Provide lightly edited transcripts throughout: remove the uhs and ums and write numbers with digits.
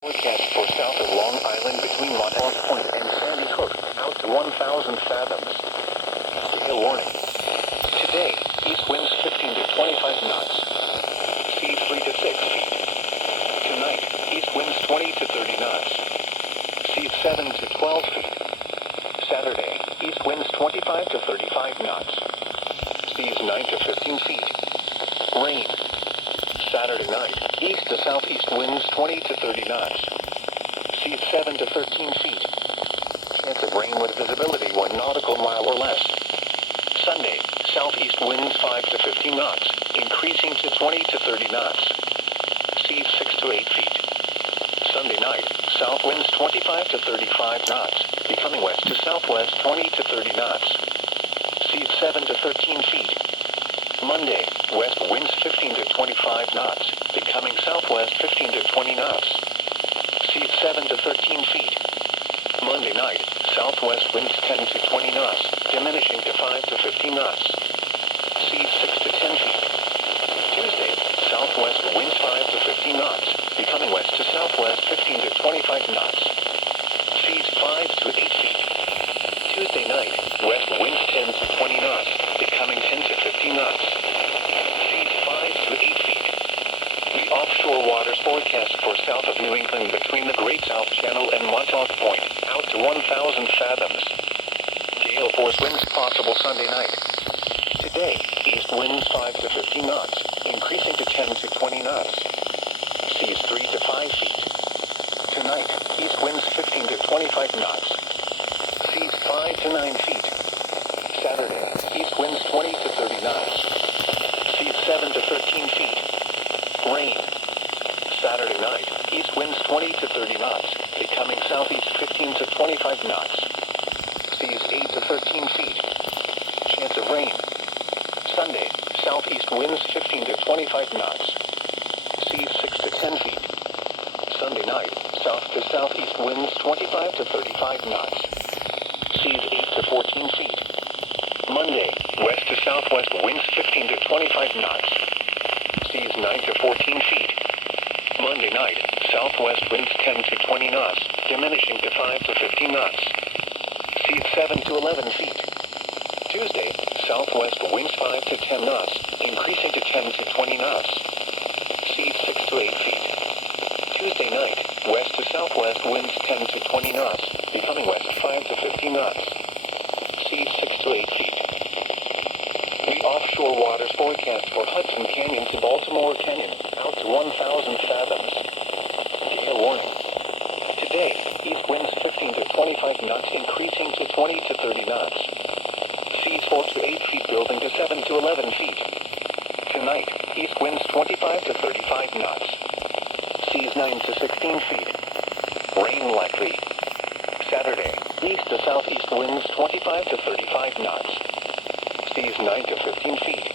Forecast for south of Long Island between Montauk Point and Sandy Hook, out to 1,000 fathoms. Gale warning. Today, east winds 15 to 25 knots. Seas 3 to 6 feet. Tonight, east winds 20 to 30 knots. Seas 7 to 12 feet. Saturday, east winds 25 to 35 knots. Seas 9 to 15 feet. Rain. Saturday night, east to southeast winds 20 to 30 knots. Seas 7 to 13 feet. Chance of rain with visibility 1 nautical mile or less. Sunday, southeast winds 5 to 15 knots, increasing to 20 to 30 knots. Seas 6 to 8 feet. Sunday night, south winds 25 to 35 knots, becoming west to southwest 20 to 30 knots. Seas 7 to 13 feet. Monday, west winds 15 to 25 knots, becoming southwest 15 to 20 knots. Seas 7 to 13 feet. Monday night, southwest winds 10 to 20 knots, diminishing to 5 to 15 knots. Seas 6 to 10 feet. Tuesday, southwest winds 5 to 15 knots, becoming west to southwest 15 to 25 knots. Seas 5 to 8 feet. Tuesday night, west winds 10 to 20 knots, becoming 10 to 15 knots. Seas 5 to 8 feet. The offshore waters forecast for south of New England between the Great South Channel and Montauk Point, out to 1,000 fathoms. Gale force winds possible Sunday night. Today, east winds 5 to 15 knots, increasing to 10 to 20 knots. Seas 3 to 5 feet. Tonight, east winds 15 to 25 knots. Seas 5 to 9 feet. Saturday, east winds 20 to 30 knots. Seas 7 to 13 feet. Rain. Saturday night, east winds 20 to 30 knots, becoming southeast 15 to 25 knots. Seas 8 to 13 feet. Chance of rain. Sunday, southeast winds 15 to 25 knots. Seas 6 to 10 feet. Sunday night, south to southeast winds 25 to 35 knots. Seas 8 to 14 feet. Monday, west to southwest winds 15 to 25 knots. Seas 9 to 14 feet. Monday night, southwest winds 10 to 20 knots, diminishing to 5 to 15 knots. Seas 7 to 11 feet. Tuesday, southwest winds 5 to 10 knots, increasing to 10 to 20 knots. Seas 6 to 8 feet. Tuesday night, west to southwest winds 10 to 20 knots, becoming west 5 to 15 knots. Seas 6 to 8 feet. The offshore waters forecast for Hudson Canyon to Baltimore Canyon, out to 1,000 fathoms. Gale warning. Today, east winds 15 to 25 knots, increasing to 20 to 30 knots. Seas 4 to 8 feet, building to 7 to 11 feet. Tonight, east winds 25 to 35 knots. Seas 9 to 16 feet. Rain likely. Saturday, east to southeast winds 25 to 35 knots. Seas 9 to 15 feet.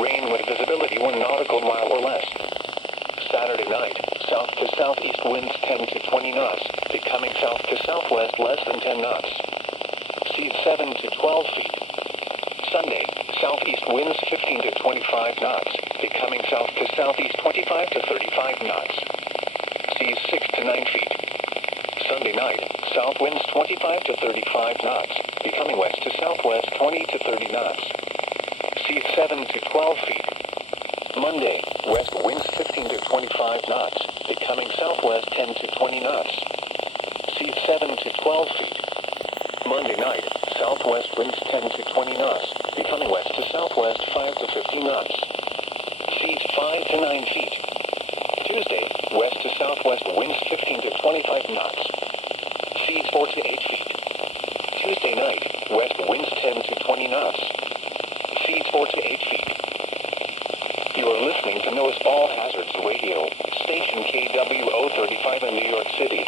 Rain with visibility 1 nautical mile or less. Saturday night, south to southeast winds 10 to 20 knots, becoming south to southwest less than 10 knots. Seas 7 to 12 feet. Sunday, southeast winds 15 to 25 knots, becoming south to southeast 25 to 35 knots. Seas 6 to 9 feet. Sunday night, south winds 25 to 35 knots, becoming west to southwest 20 to 30 knots. Seas 7 to 12 feet. Monday, west winds 15 to 25 knots, becoming southwest 10 to 20 knots. Seas 7 to 12 feet. Monday night, southwest winds 10 to 20 knots, becoming west to southwest 5 to 15 knots. Seas 5 to 9 feet. Tuesday, west to southwest winds 15 to 25 knots. Seas 4 to 8 feet. Tuesday night, west winds 10 to 20 knots. Seas 4 to 8 feet. You are listening to NOAA's All Hazards Radio, station KWO35 in New York City.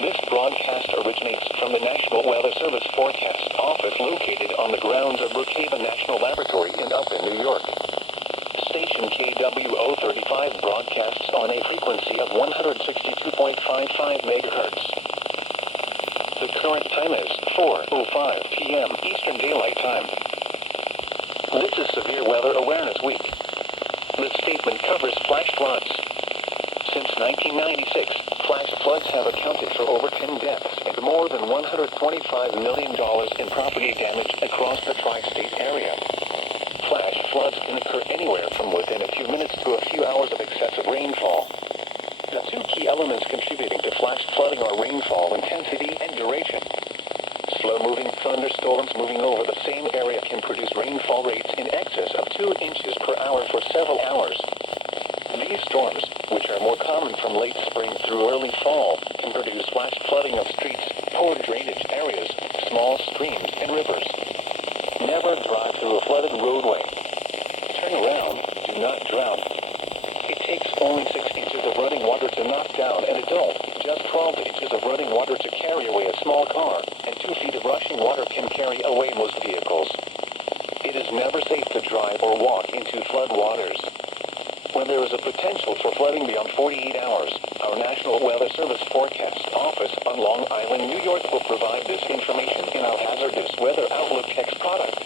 This broadcast originates from the National Weather Service Forecast Office located on the grounds of Brookhaven National Laboratory in Upton, New York. Station KWO35 broadcasts on a frequency of 162.55 megahertz. The current time is 4:05 p.m. Eastern Daylight Time. This is Severe Weather Awareness Week. This statement covers flash floods, Since 1996, flash floods have accounted for over 10 deaths and more than $125 million in property damage across the tri-state area. Flash floods can occur anywhere from within a few minutes to a few hours of excessive rainfall. The two key elements contributing to flash flooding are rainfall intensity and duration. Slow-moving thunderstorms moving over the same area can produce rainfall rates in excess of 2 inches per hour for several hours. These storms, which are more common from late spring through early fall, can produce flash flooding of streets, poor drainage areas, small streams, and rivers. Never drive through a flooded roadway. Turn around. Do not drown. It takes only 6 inches of running water to knock down an adult, just 12 inches of running water to carry away a small car, and 2 feet of rushing water can carry away most vehicles. It is never safe to drive or walk into flood waters. When there is a potential for flooding beyond 48 hours, our National Weather Service Forecast Office on Long Island, New York will provide this information in our Hazardous Weather Outlook text product.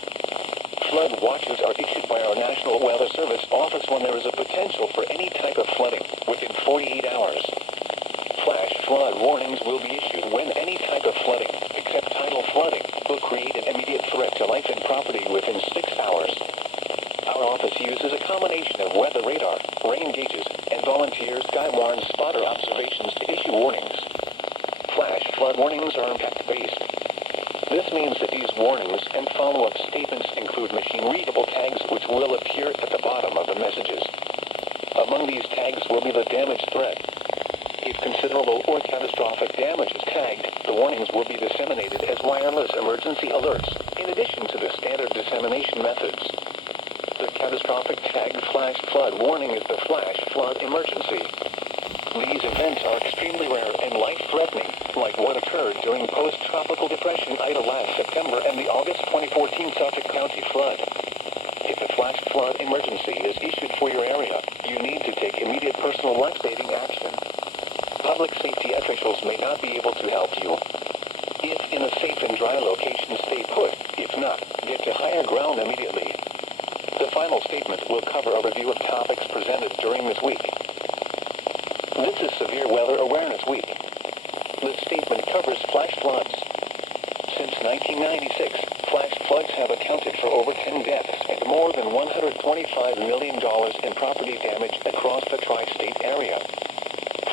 Flood watches are issued by our National Weather Service Office when there is a potential for any type of flooding within 48 hours. Flash flood warnings will be issued when any type of flooding, except tidal flooding, will create an immediate threat to life and property within 6 hours. Our office uses a combination of weather radar, rain gauges, and volunteer Skywarn spotter observations to issue warnings. Flash flood warnings are impact-based. This means that these warnings and follow-up statements include machine-readable tags which will appear at the bottom of the messages. Among these tags will be the damage threat. If considerable or catastrophic damage is tagged, the warnings will be disseminated as wireless emergency alerts, in addition to the standard dissemination methods. The catastrophic tagged flash flood warning is the flash flood emergency. These events are extremely rare and life-threatening, like what occurred during post-tropical depression Ida last September and the August 2014 Suffolk County flood. If a flash flood emergency is issued for your area, you need to take immediate personal life-saving action. Public safety officials may not be able to help you. If in a safe and dry location, stay put. If not, get to higher ground immediately. The final statement will cover a review of topics presented during this week. This is Severe Weather Awareness Week. This statement covers flash floods. Since 1996, flash floods have accounted for over 10 deaths and more than $125 million in property damage across the tri-state area.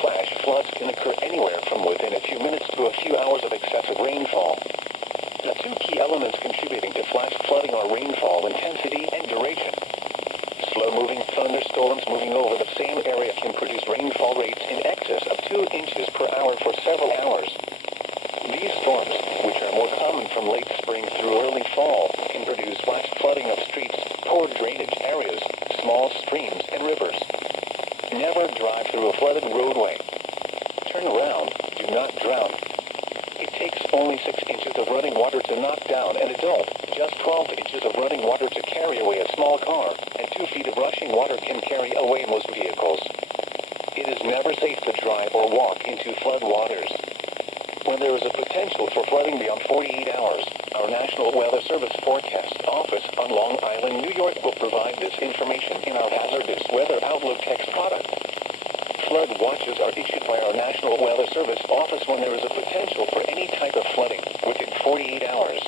Flash floods can occur anywhere from within a few minutes to a few hours of excessive rainfall. The two key elements contributing to flash flooding are rainfall intensity and duration. Slow-moving thunderstorms moving over the same area can produce rainfall rates in excess of 2 inches per hour for several hours. These storms, which are more common from late spring through early fall, can produce flash flooding of streets, poor drainage areas, small streams, and rivers. Never drive through a flooded roadway. Turn around. Do not drown. It takes only 6 inches of running water to knock down an adult, just 12 inches of running water to carry away a small car, and 2 feet of rushing water can carry away most vehicles. It is never safe to drive or walk into flood waters. When there is a potential for flooding beyond 48 hours, our National Weather Service Forecast Office on Long Island, New York will provide this information in our Hazardous Weather Outlook text product. Flood watches are issued by our National Weather Service Office when there is a potential for any type of flooding within 48 hours.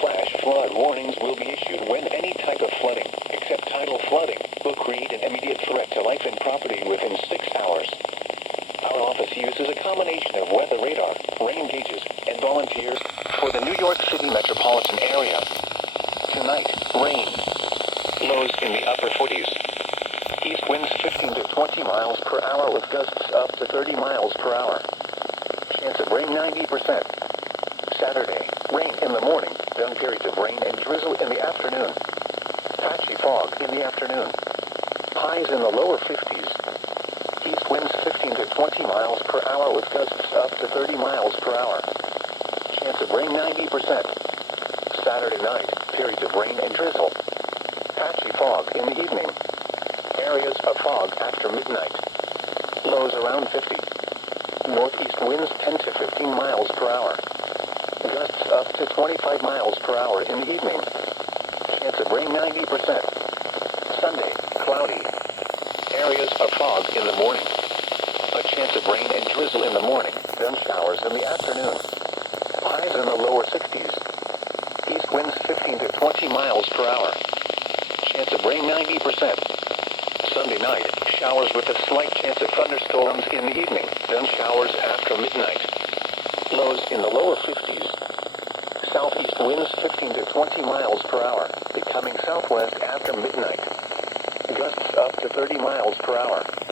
Flash flood warnings will be issued when any type of flooding, except tidal flooding, will create an immediate threat to life and property within 6 hours. Our office uses a combination of weather radar, rain gauges, and volunteers for the New York City metropolitan area. Tonight, rain. Lows in the upper 40s. East winds 15 to 20 miles per hour with gusts up to 30 miles per hour. Chance of rain 90%. Saturday, rain in the morning, then periods of rain and drizzle in the afternoon. Patchy fog in the afternoon. Highs in the lower 50s. East winds 15 to 20 miles per hour with gusts up to 30 miles per hour. Chance of rain 90%. Saturday night, periods of rain and drizzle. Patchy fog in the evening. Areas of fog after midnight. Lows around 50. Northeast winds 10 to 15 miles per hour. Gusts up to 25 miles per hour in the evening. Chance of rain 90%. Sunday, cloudy. Areas of fog in the morning. chance of rain and drizzle in the morning, then showers in the afternoon. Highs in the lower 60s. East winds 15 to 20 miles per hour. Chance of rain 90%. Sunday night, showers with a slight chance of thunderstorms in the evening, then showers after midnight. Lows in the lower 50s. Southeast winds 15 to 20 miles per hour, becoming southwest after midnight. Gusts up to 30 miles per hour.